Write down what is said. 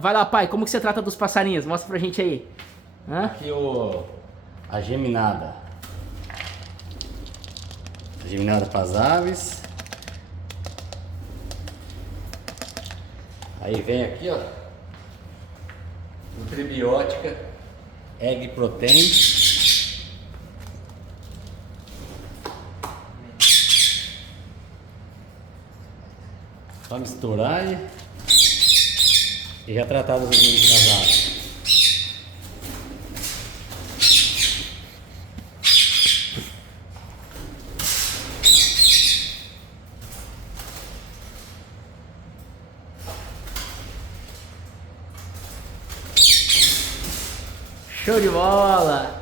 Vai lá, pai, como que você trata dos passarinhos? Mostra pra gente aí. Hã? Aqui a germinada. A germinada para as aves. Aí vem aqui, ó. Nutribiotica, egg protein. Só misturar e já tratar dos níveis das aves. Show de bola!